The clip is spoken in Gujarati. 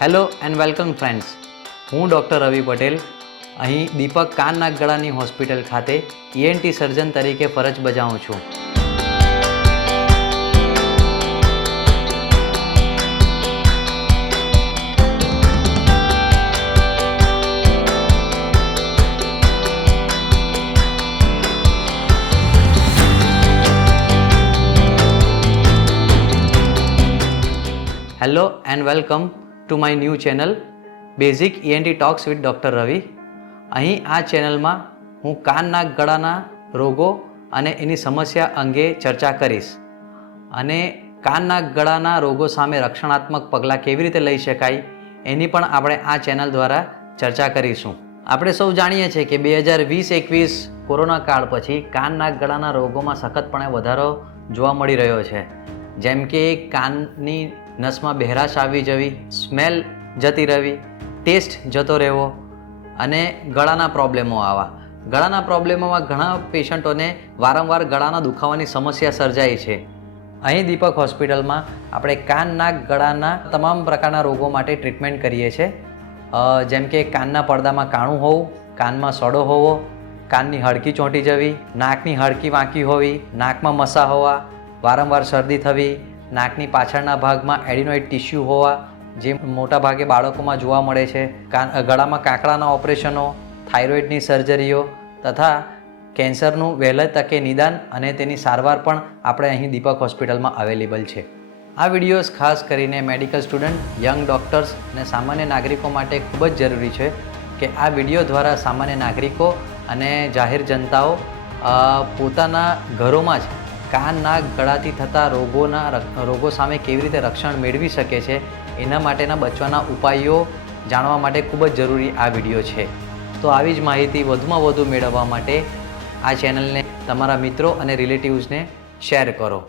હેલો એન્ડ વેલકમ ફ્રેન્ડ્સ, હું ડૉક્ટર રવિ પટેલ અહીં દીપક કાન નાક ગળાની હોસ્પિટલ ખાતે ENT સર્જન તરીકે ફરજ બજાવું છું. Hello and welcome to my new channel basic ENT talks with doctor Ravi. અહીં આ ચેનલમાં હું કાન નાક ગળાના રોગો અને એની સમસ્યા અંગે ચર્ચા કરીશ અને કાન નાક ગળાના રોગો સામે રક્ષણાત્મક પગલાં કેવી રીતે લઈ શકાય એની પણ આપણે આ ચેનલ દ્વારા ચર્ચા કરીશું. આપણે સૌ જાણીએ છીએ કે 2020-21 કોરોના કાળ પછી કાન નાક ગળાના રોગોમાં સખતપણે વધારો જોવા મળી રહ્યો છે. જેમ કે કાનની નસમાં બહેરાશ આવી જવી, સ્મેલ જતી રહેવી, ટેસ્ટ જતો રહેવો અને ગળાના પ્રોબ્લેમો આવવા. ગળાના પ્રોબ્લેમોમાં ઘણા પેશન્ટોને વારંવાર ગળાના દુખાવાની સમસ્યા સર્જાય છે. અહીં દીપક હોસ્પિટલમાં આપણે કાન નાક ગળાના તમામ પ્રકારના રોગો માટે ટ્રીટમેન્ટ કરીએ છીએ. જેમ કે કાનના પડદામાં કાણું હોવું, કાનમાં સડો હોવો, કાનની હડકી ચોંટી જવી, નાકની હડકી વાંકી હોવી, નાકમાં મસા હોવા, વારંવાર શરદી થવી, નાકની પાછળના ભાગમાં એડિનોઇડ ટિશ્યુ હોવા જે મોટા ભાગે બાળકોમાં જોવા મળે છે, ગળામાં કાંકરાના ઓપરેશનો, થાઇરોઇડની સર્જરીઓ તથા કેન્સરનું વહેલા તકે નિદાન અને તેની સારવાર પણ આપણે અહીં દીપક હોસ્પિટલમાં અવેલેબલ છે. આ વિડીયોઝ ખાસ કરીને મેડિકલ સ્ટુડન્ટ, યંગ ડૉક્ટર્સ અને સામાન્ય નાગરિકો માટે ખૂબ જ જરૂરી છે કે આ વિડીયો દ્વારા સામાન્ય નાગરિકો અને જાહેર જનતાઓ પોતાના ઘરોમાં જ કાન નાક ગળાથી થતા રોગો સામે કેવી રીતે રક્ષણ મેળવી શકે છે એના માટેના બચવાના ઉપાયો જાણવા માટે ખૂબ જ જરૂરી આ વિડીયો છે. તો આવી જ માહિતી વધુમાં વધુ મેળવવા માટે આ ચેનલને તમારા મિત્રો અને રિલેટિવ્સને શેર કરો.